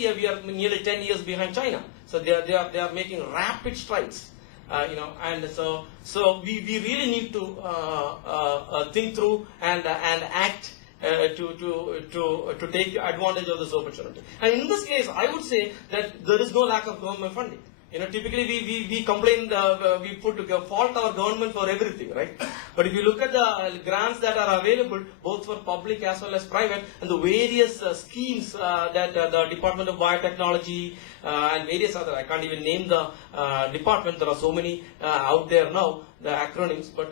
we are nearly 10 years behind China. So they are making rapid strides. And so we really need to think through and act to take advantage of this opportunity. And in this case, I would say that there is no lack of government funding. Typically we complain, we put fault our government for everything, right? But if you look at the grants that are available, both for public as well as private, and the various schemes that the Department of Biotechnology and various other, I can't even name the department, there are so many out there now, the acronyms, but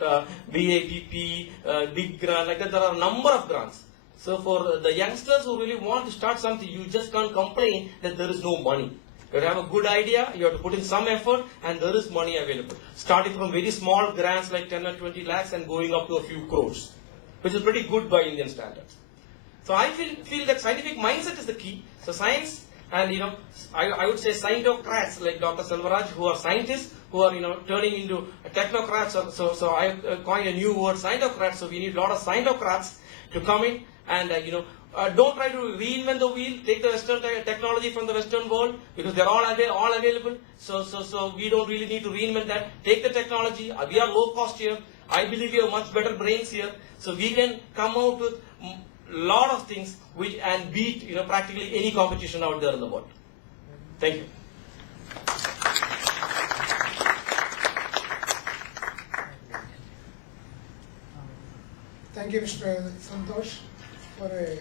BAPP, big grant, like that, there are a number of grants. So for the youngsters who really want to start something, you just can't complain that there is no money. You have a good idea, you have to put in some effort, and there is money available. Starting from very small grants like 10 or 20 lakhs and going up to a few crores, which is pretty good by Indian standards. So I feel that scientific mindset is the key. So science, and I would say scientocrats like Dr. Selvaraj, who are scientists, who are turning into technocrats. So I coined a new word, scientocrats. So we need a lot of scientocrats to come in and don't try to reinvent the wheel. Take the Western technology from the Western world because they're all available. So we don't really need to reinvent that. Take the technology. We are low cost here. I believe we have much better brains here. So we can come out with a lot of things and beat practically any competition out there in the world. Thank you. Thank you, Mr. Santosh, for a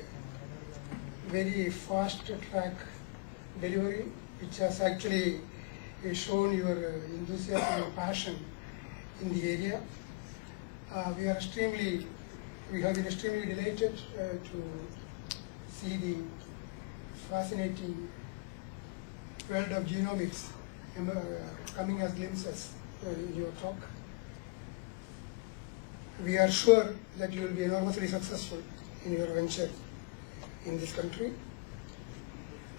very fast track delivery, which has actually shown your enthusiasm and passion in the area. We have been extremely delighted to see the fascinating world of genomics coming as glimpses in your talk. We are sure that you will be enormously successful in your venture in this country.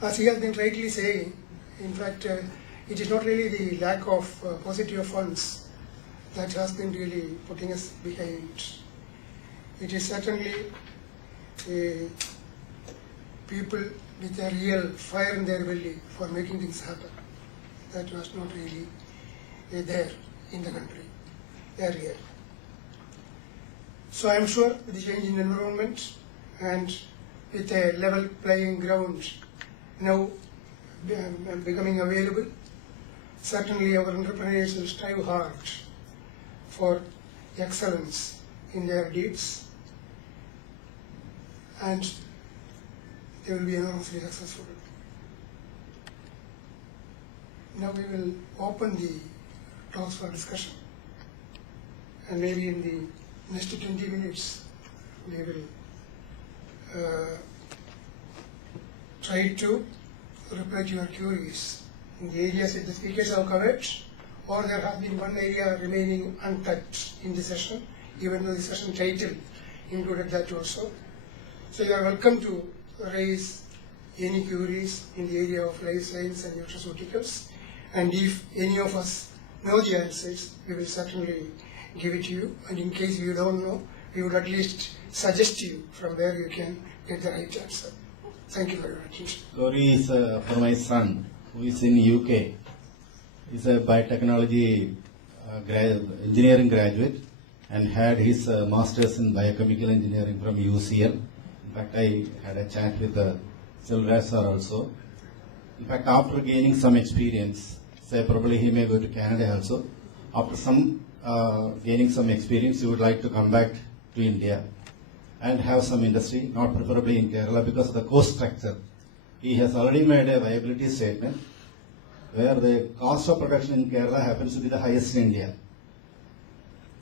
As he has been rightly saying, in fact, it is not really the lack of positive funds that has been really putting us behind. It is certainly people with a real fire in their belly for making things happen. That was not really there in the country earlier. So I am sure with the change in environment and with a level playing ground now becoming available, certainly our entrepreneurs will strive hard for excellence in their deeds and they will be enormously successful. Now we will open the talks for discussion, and maybe in the next 20 minutes we will try to reply to your queries in the areas that the speakers have covered, or there has been one area remaining untouched in the session, even though the session title included that also. So you are welcome to raise any queries in the area of life science and nutraceuticals, and if any of us know the answers, we will certainly give it to you, and in case you don't know, we would at least suggest to you from where you can get the right answer. Thank you for your attention. Story is for my son, who is in UK. He's a biotechnology engineering graduate and had his master's in biochemical engineering from UCL. In fact, I had a chat with Silvia sir also. In fact, after gaining some experience, say probably he may go to Canada also. After some gaining some experience, he would like to come back to India and have some industry, not preferably in Kerala because of the cost structure. He has already made a viability statement where the cost of production in Kerala happens to be the highest in India.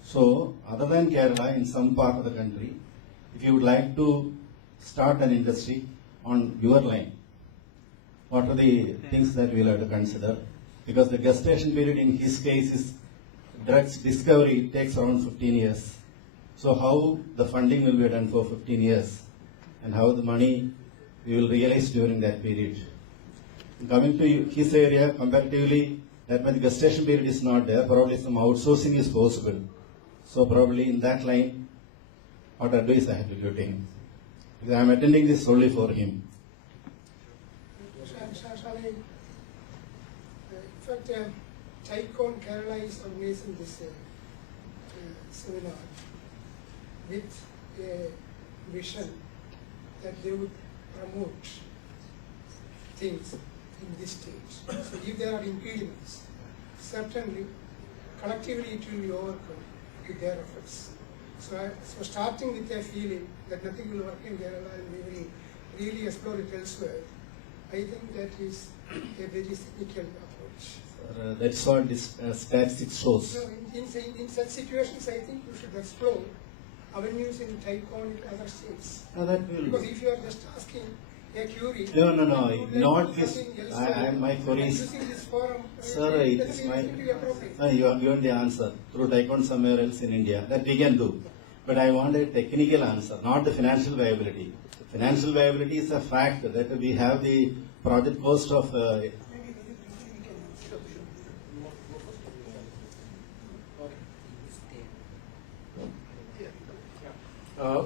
So, other than Kerala, in some part of the country, if you would like to start an industry on your line, what are the things that we will have to consider? Because the gestation period in his case is drugs discovery takes around 15 years. So how the funding will be done for 15 years and how the money we will realize during that period. Coming to his area, comparatively, that much gestation period is not there. Probably some outsourcing is possible. So probably in that line, what advice I have to give to him? Because I am attending this solely for him. Shall I? In fact, TICON Kerala is organizing this seminar with a vision that they would promote things in this stage. So if there are impediments, certainly collectively it will be overcome with their efforts. So starting with a feeling that nothing will work in Kerala and we will really explore it elsewhere, I think that is a very cynical approach. That's what this statistics shows. So in such situations, I think you should explore avenues in TICON in other states. That will. Because if you are just asking a query, No, you would not like this. something elsewhere, My query is, using this forum, sir, it doesn't is my. seem to be appropriate. No, you have given the answer through TICON somewhere else in India that we can do. But I want a technical answer, not the financial viability. Financial viability is a fact that we have the project cost of.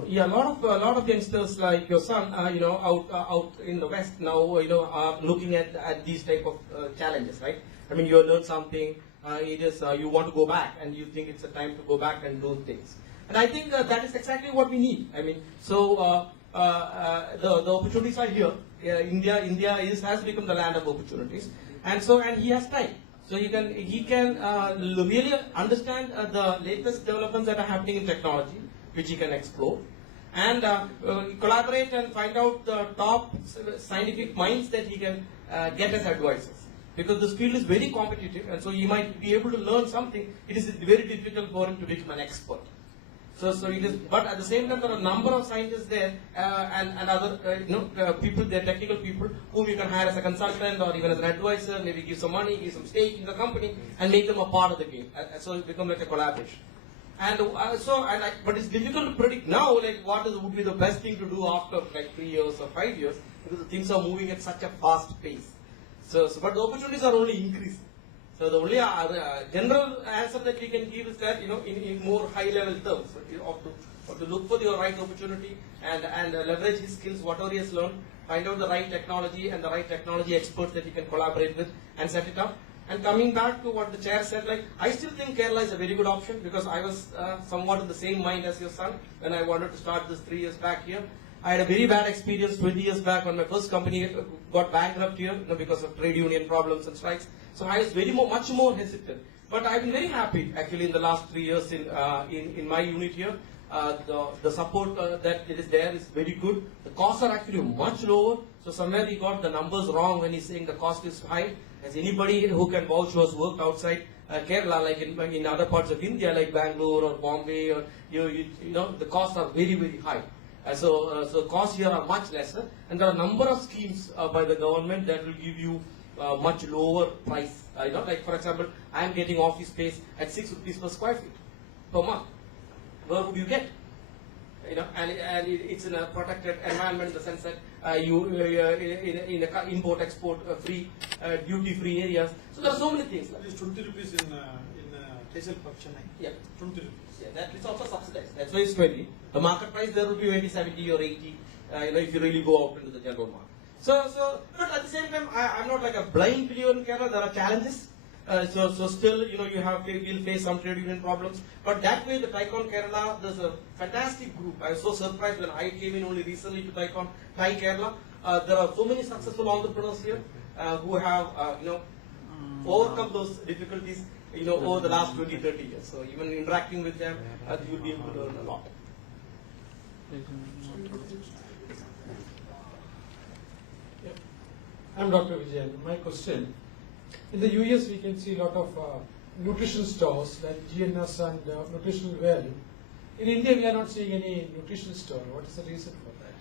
Yeah, a lot of youngsters like your son, out in the West now, are looking at these type of challenges, right? I mean, you have learned something. It is you want to go back, and you think it's a time to go back and do things. And I think that is exactly what we need. I mean, so the opportunities are here. India has become the land of opportunities, and he has time. So he can really understand the latest developments that are happening in technology, which he can explore, and collaborate and find out the top scientific minds that he can get as advisors. Because this field is very competitive, and so he might be able to learn something. It is very difficult for him to become an expert. So it is, but at the same time, there are a number of scientists there and other people, they're technical people whom you can hire as a consultant or even as an advisor. Maybe give some money, give some stake in the company, and make them a part of the game. So it becomes like a collaboration. But it's difficult to predict now, like what would be the best thing to do after like 3 years or 5 years, because the things are moving at such a fast pace. But the opportunities are only increasing. So the only general answer that we can give is that, in more high-level terms, of to look for the right opportunity and leverage his skills, whatever he has learned, find out the right technology and the right technology experts that he can collaborate with and set it up. And coming back to what the chair said, like I still think Kerala is a very good option because I was somewhat in the same mind as your son when I wanted to start this 3 years back here. I had a very bad experience 20 years back when my first company got bankrupt here because of trade union problems and strikes. So I was much more hesitant. But I've been very happy actually in the last 3 years in my unit here. The support that it is there is very good. The costs are actually much lower. So somewhere he got the numbers wrong when he's saying the cost is high. As anybody who can vouch who has worked outside Kerala, like in other parts of India, like Bangalore or Bombay, or the costs are very, very high. So costs here are much lesser, and there are a number of schemes by the government that will give you much lower price. Like for example, I am getting office space at 6 rupees per square feet per month. Where would you get? And it's in a protected environment in the sense that you in a import-export free, duty-free areas. So there are so many things. It's 20 rupees in Tesel Park, Chennai. Yeah. 20 rupees. Yeah, that is also subsidized. That's why it's 20. The market price there will be maybe 70 or 80. If you really go out into the general market. But at the same time, I'm not like a blind believer in Kerala. There are challenges. So still, we'll face some trade union problems. But that way, the TICON Kerala, there's a fantastic group. I was so surprised when I came in only recently to TICON Kerala. There are so many successful entrepreneurs here who have, overcome those difficulties, over the last 20, 30 years. So even interacting with them, you'll be able to learn a lot. I'm Dr. Vijayan. My question. In the US, we can see a lot of nutrition stores like GNS and Nutritional Well. In India, we are not seeing any nutrition store. What is the reason for that?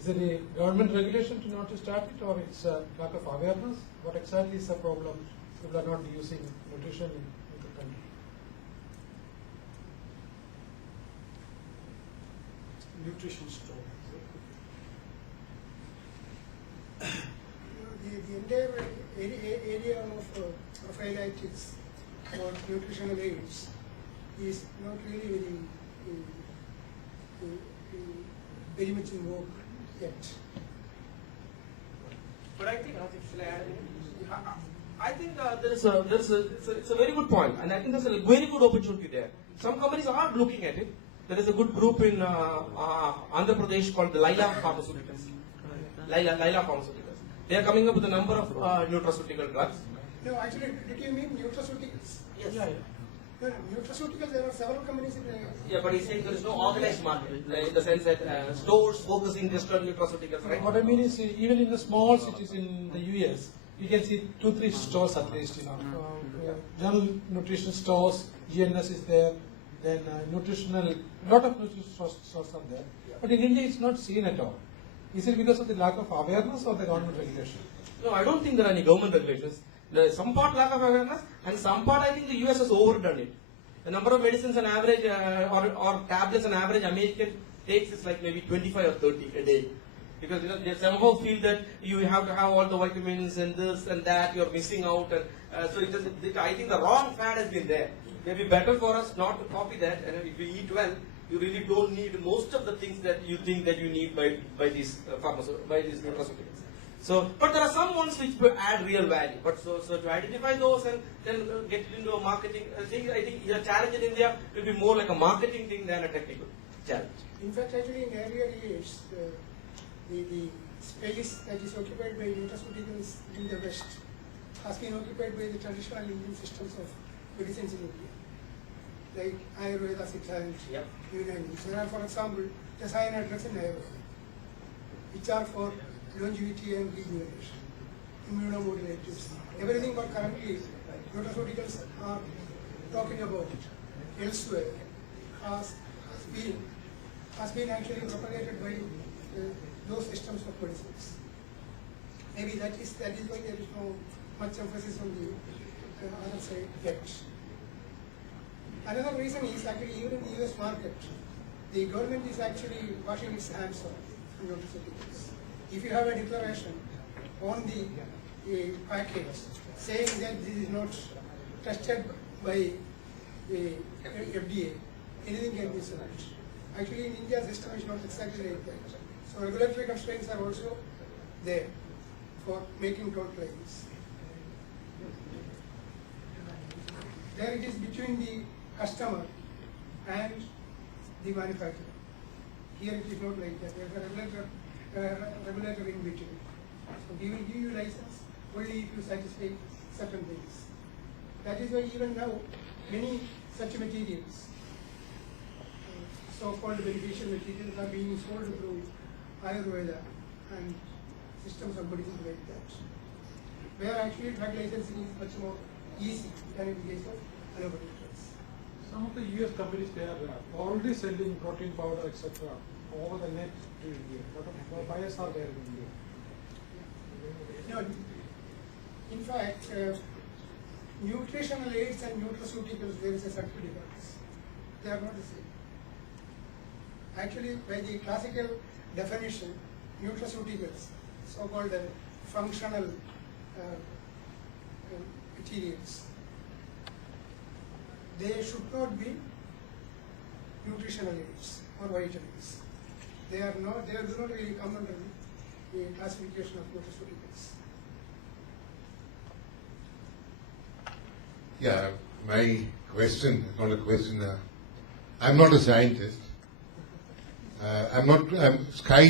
Is it a government regulation to not to start it, or it's a lack of awareness? What exactly is the problem? People are not using nutrition in the country. Nutrition store. The entire area of prophylactics or nutritional aids is not really very much in vogue yet. But I think, shall I add anything? I think it's a very good point, and I think there's a very good opportunity there. Some companies are looking at it. There is a good group in Andhra Pradesh called the Laila Pharmaceuticals. Laila Pharmaceuticals. They are coming up with a number of nutraceutical drugs. No, actually, did you mean nutraceuticals? Yes. Yeah, No, nutraceuticals, there are several companies in Yeah, but he's saying there is no organized market, in the sense that stores focusing just on nutraceuticals, right? What I mean is, even in the small cities in the US, you can see 2-3 stores at least, general nutrition stores, GNS is there, then lot of nutrition stores are there. But in India, it's not seen at all. Is it because of the lack of awareness or the government regulation? No, I don't think there are any government regulations. There is some part lack of awareness, and some part I think the US has overdone it. The number of medicines on average, or tablets on average, American takes is like maybe 25 or 30 a day. Because they somehow feel that you have to have all the vitamins and this and that, you're missing out. And so I think the wrong fad has been there. Maybe better for us not to copy that, and if we eat well, you really don't need most of the things that you think that you need by these nutraceuticals. So, but there are some ones which add real value. But so to identify those and then get it into a marketing thing, I think the challenge in India will be more like a marketing thing than a technical challenge. In fact, actually, in earlier years, the space that is occupied by nutraceuticals in the West has been occupied by the traditional Indian systems of medicines in India, like Ayurveda, Siddha, and Yep. There are, for example, the cyanide drugs in Ayurveda, which are for longevity and rejuvenation, immunomodulators, everything. But currently, nutraceuticals are talking about elsewhere has been actually propagated by those systems of medicines. Maybe that is why there is no much emphasis on the other side yet. Another reason is actually even in the US market, the government is actually washing its hands of nutraceuticals. If you have a declaration on the package saying that this is not tested by the FDA, anything can be sold. Actually, in India, the system is not exactly like that. So regulatory constraints are also there for making toll claims. There it is between the customer and the manufacturer. Here it is not like that. There is a regulator in between. So he will give you license only if you satisfy certain things. That is why even now many such materials, so-called beneficial materials, are being sold through Ayurveda and systems of medicine like that, where actually drug licensing is much more easy than in the case of allopathic drugs. Some of the US companies, they are already selling protein powder, etc. over the net to India. A lot of buyers are there in India. No, in fact, nutritional aids and nutraceuticals, there is a subtle difference. They are not the same. Actually, by the classical definition, nutraceuticals, so-called functional materials, they should not be nutritional aids or vitamins. They do not really come under the classification of nutraceuticals. Yeah, my question is not a question. I'm not a scientist. Sky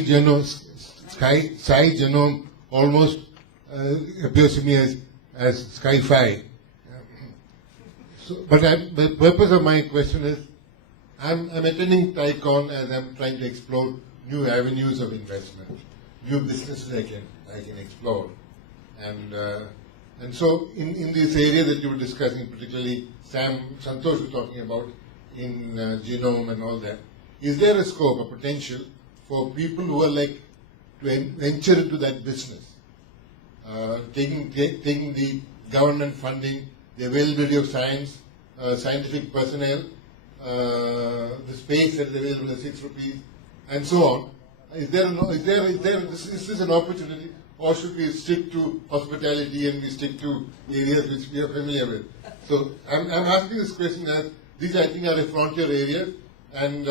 genome almost appears to me as sci-fi. So, but the purpose of my question is, I'm attending TICON as I'm trying to explore new avenues of investment, new businesses I can explore, and so in this area that you were discussing, particularly Santosh was talking about in genome and all that, is there a scope, a potential for people who are like to venture into that business, taking the government funding, the availability of science, scientific personnel, the space that is available at 6 rupees, and so on? Is this an opportunity, or should we stick to hospitality and we stick to areas which we are familiar with? So I'm asking this question as these I think are a frontier areas, and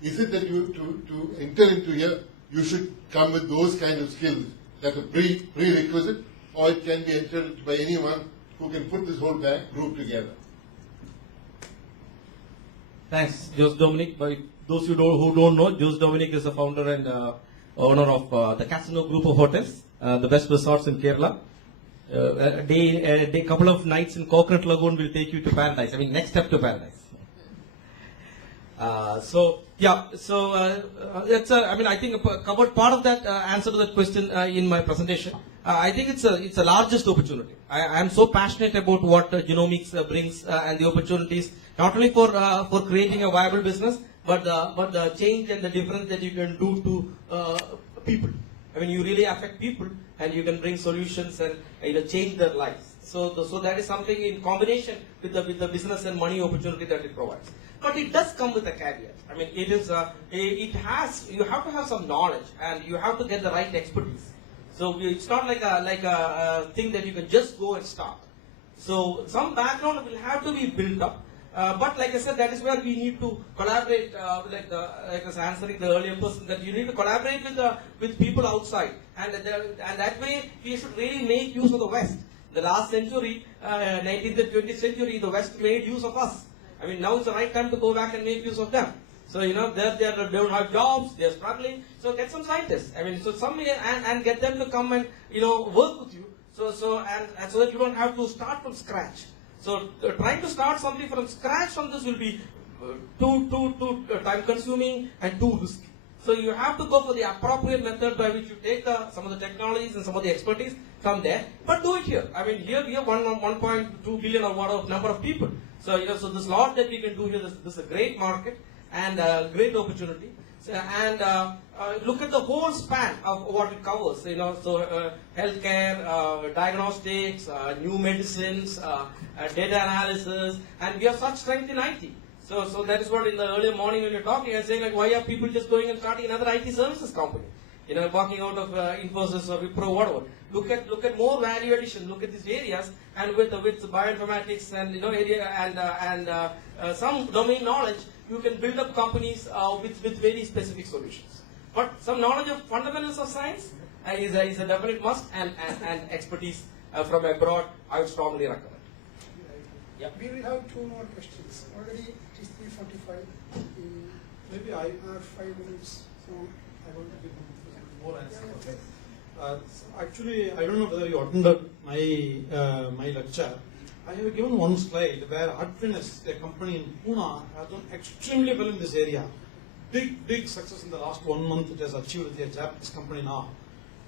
is it that to enter into here you should come with those kind of skills That's a prerequisite, or it can be entered by anyone who can put this whole group together. Thanks, Jose Dominic. By those who don't know, Jose Dominic is the founder and owner of the Casino Group of Hotels, the best resorts in Kerala. A couple of nights in Coconut Lagoon will take you to paradise. I mean, next step to paradise. I think I covered part of that answer to that question in my presentation. I think it's the largest opportunity. I am so passionate about what genomics brings and the opportunities, not only for creating a viable business, but the change and the difference that you can do to people. I mean, you really affect people, and you can bring solutions and change their lives. So that is something in combination with the business and money opportunity that it provides. But it does come with a caveat. I mean, you have to have some knowledge, and you have to get the right expertise. So it's not like a thing that you can just go and start. So some background will have to be built up. But like I said, that is where we need to collaborate. Like I was answering the earlier person, that you need to collaborate with people outside, and that way we should really make use of the West. The last century, 19th and 20th century, the West made use of us. I mean, now is the right time to go back and make use of them. So they don't have jobs, they're struggling. So get some scientists. I mean, and get them to come and work with you. So that you don't have to start from scratch. So trying to start something from scratch from this will be too time consuming and too risky. So you have to go for the appropriate method by which you take some of the technologies and some of the expertise from there, but do it here. I mean, here we have 1.2 billion or what number of people. So so there's a lot that we can do here. This is a great market and a great opportunity. So, look at the whole span of what it covers. Healthcare, diagnostics, new medicines, data analysis, and we have such strength in IT. So that is what in the earlier morning when you're talking, I was saying, like, why are people just going and starting another IT services company? Walking out of Infosys or Wipro, whatever. Look at more value addition. Look at these areas, and with bioinformatics and some domain knowledge, you can build up companies with very specific solutions. But some knowledge of fundamentals of science is a definite must, and expertise from abroad, I would strongly recommend. Yeah. We will have 2 more questions. Already it is 3:45. Maybe I have 5 minutes. So I want to give more answers. Okay. Actually, I don't know whether you attended my lecture. I have given one slide where Adfinis, a company in Pune, has done extremely well in this area. Big success in the last 1 month it has achieved with a Japanese company now.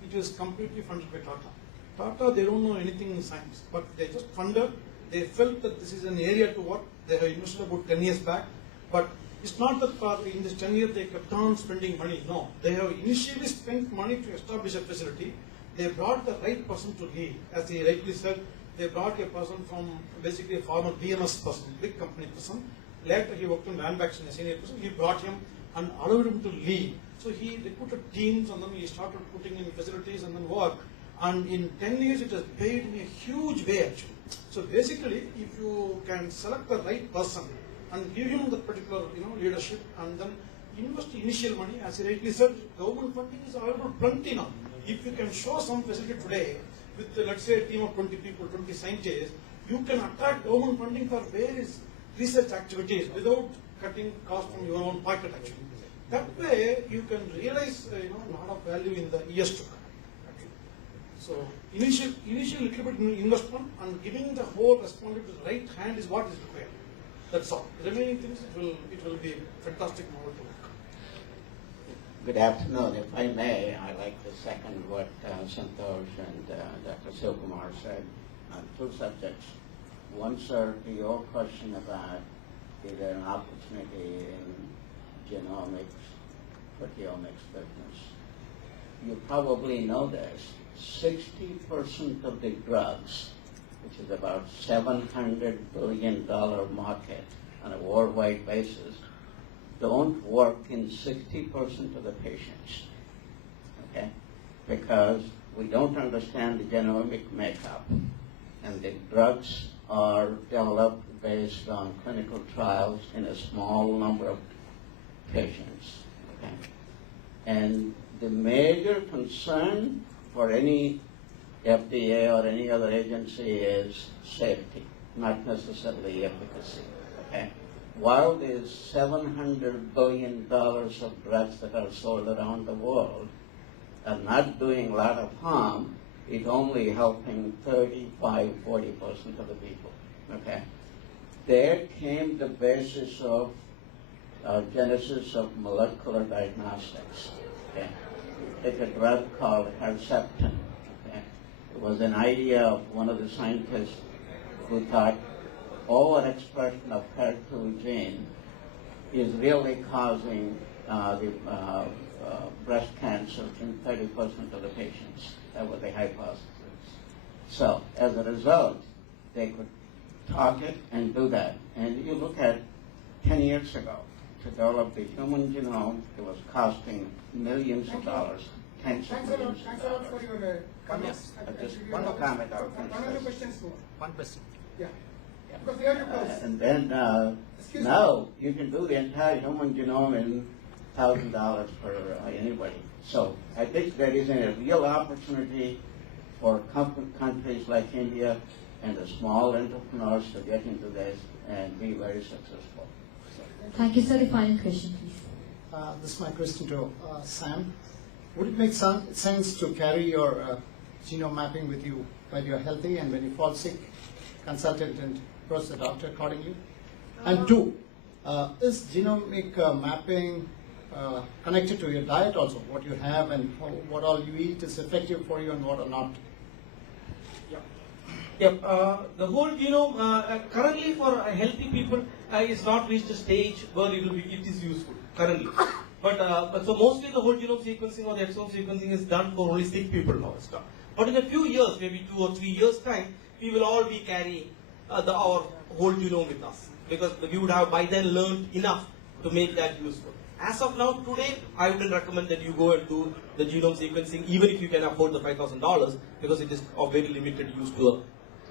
It is completely funded by Tata. Tata, they don't know anything in science, but they just funded. They felt that this is an area to what they have invested about 10 years back, but it's not that in this 10 years they kept on spending money. No, they have initially spent money to establish a facility. They brought the right person to lead. As he rightly said, they brought a person from basically a former BMS person, big company person. Later he worked in Landbacks in a senior person. He brought him and allowed him to lead. So he recruited teams, and then he started putting in facilities and then work. And in 10 years it has paid in a huge way actually. So basically, if you can select the right person and give him the particular leadership, and then invest initial money, as he rightly said, government funding is available plenty now. If you can show some facility today with let's say a team of 20 people, 20 scientists, you can attract government funding for various research activities without cutting costs from your own pocket actually. That way you can realize a lot of value in the years to come. So initial little bit investment and giving the whole responsibility to the right hand is what is required. That's all. The remaining things it will be fantastic model to work. Good afternoon. If I may, I like to second what Santosh and Dr. Silkumar said on 2 subjects. One, sir, to your question about is there an opportunity in genomics, proteomics business. You probably know this. 60% of the drugs, which is about $700 billion market on a worldwide basis, don't work in 60% of the patients, okay? Because we don't understand the genomic makeup, and the drugs are developed based on clinical trials in a small number of patients, okay? And the major concern for any FDA or any other agency is safety, not necessarily efficacy. Okay? While there's $700 billion of drugs that are sold around the world are not doing a lot of harm, it's only helping 35, 40% of the people. Okay? There came the basis of genesis of molecular diagnostics. Okay? Take a drug called Herceptin. Okay? It was an idea of one of the scientists who thought overexpression of HER2 gene is really causing the breast cancer in 30% of the patients. That was the hypothesis. So, as a result, they could target and do that. And you look at 10 years ago, to develop the human genome, it was costing millions of dollars, tens of Thanks a lot. millions of Thanks a lot for dollars. your comments. Just one more comment. One other questions more. One question. Yeah. Because we are too close. And then Excuse me. now you can do the entire human genome in $1,000 for anybody. So I think there is a real opportunity for countries like India and the small entrepreneurs to get into this and be very successful. Thank you, sir. The final question, please. This is my question to Sam. Would it make sense to carry your genome mapping with you while you're healthy, and when you fall sick, consult it and approach the doctor accordingly? And two, is genomic mapping connected to your diet also? What you have and what all you eat is effective for you and what are not? Yep, the whole genome currently for healthy people is not reached a stage where it is useful currently. But so mostly the whole genome sequencing or the exome sequencing is done for only sick people now. But in a few years, maybe 2 or 3 years time, we will all be carrying our whole genome with us, because we would have by then learned enough to make that useful. As of now, today, I wouldn't recommend that you go and do the genome sequencing, even if you can afford the $5,000, because it is of very limited use to us.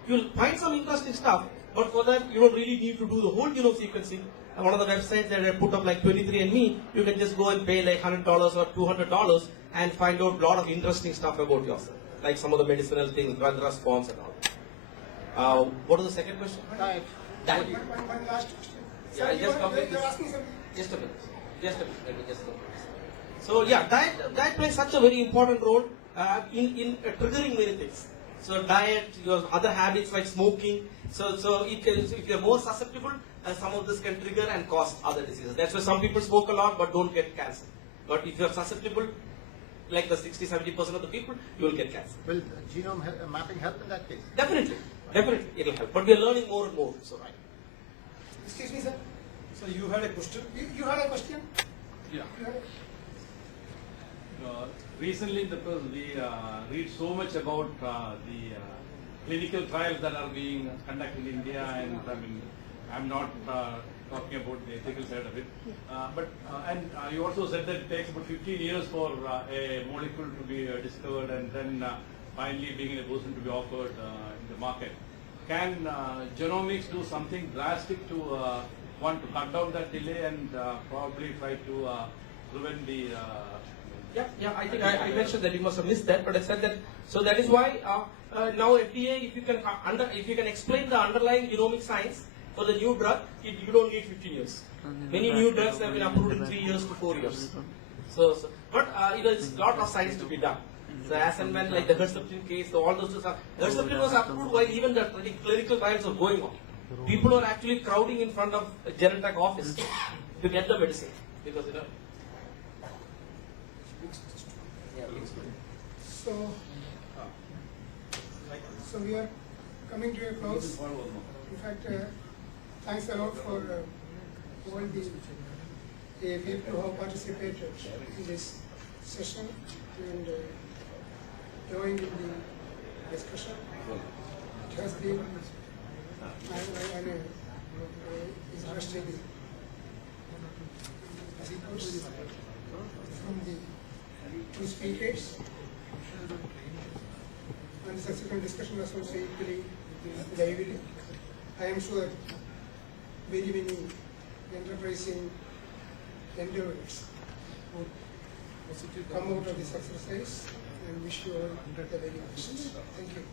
You'll find some interesting stuff, but for that, you don't really need to do the whole genome sequencing. And one of the websites that I put up, like 23andMe, you can just go and pay like $100 or $200 and find out a lot of interesting stuff about yourself, like some of the medicinal things, blood response and all. What was the second question? Diet. Diet. One last question. Yeah, I'll just complete You're this. asking something. Just a minute. Let me just complete this. So yeah, diet plays such a very important role in triggering many things. So diet, your other habits like smoking. So if you're more susceptible, some of this can trigger and cause other diseases. That's why some people smoke a lot but don't get cancer. But if you're susceptible, like the 60-70% of the people, you will get cancer. Will genome mapping help in that case? Definitely, it'll help. But we're learning more and more. So right. Excuse me, sir. So you had a question? You had a question? Yeah. You had a- Recently in the press, we read so much about the clinical trials that are being conducted in India, and I mean, I'm not talking about the ethical side of it, and you also said that it takes about 15 years for a molecule to be discovered and then finally being in a position to be offered in the market. Can genomics do something drastic to want to cut down that delay and probably try to prevent the Yeah, I think I mentioned that. You must have missed that, but I said that. So that is why now FDA, if you can explain the underlying genomic science for the new drug, you don't need 15 years. Many new drugs have been approved in 3 years to 4 years. But it's a lot of science to be done. So as and when, like the Herceptin case, all those stuff, Herceptin was approved while even the clinical trials were going on. People were actually crowding in front of a Genentech office to get the medicine because So we are coming to a close. In fact, thanks a lot for all the people who have participated in this session and joined in the discussion. It has been interesting inputs from the two speakers. And the subsequent discussion was also equally lively. I am sure very many enterprising endeavors would come out of this exercise, and wish you all the very best. Thank you.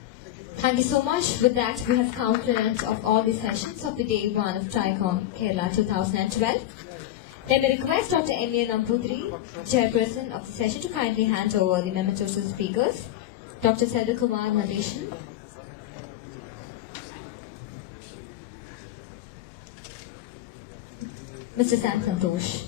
Thank you so much. With that, we have come to the end of all the sessions of the day 1 of TRICON Kerala 2012. Let me request Dr. M.A. Nambudri, chairperson of the session, to kindly hand over the mementos to the speakers. Dr. Selvakumar Nadeshan. Mr. Sam Santosh.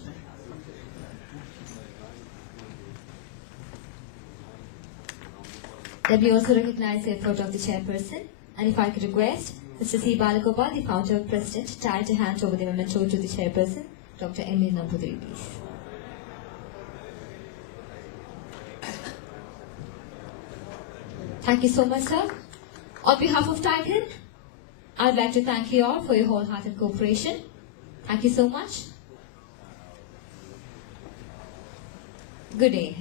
Let me also recognize the effort of the chairperson, and if I could request Mr. C. Balagopal, the founder president, to hand over the memento to the chairperson, Dr. M.A. Nambudri, please. Thank you so much, sir. On behalf of TRICON, I'd like to thank you all for your wholehearted cooperation. Thank you so much. Good day.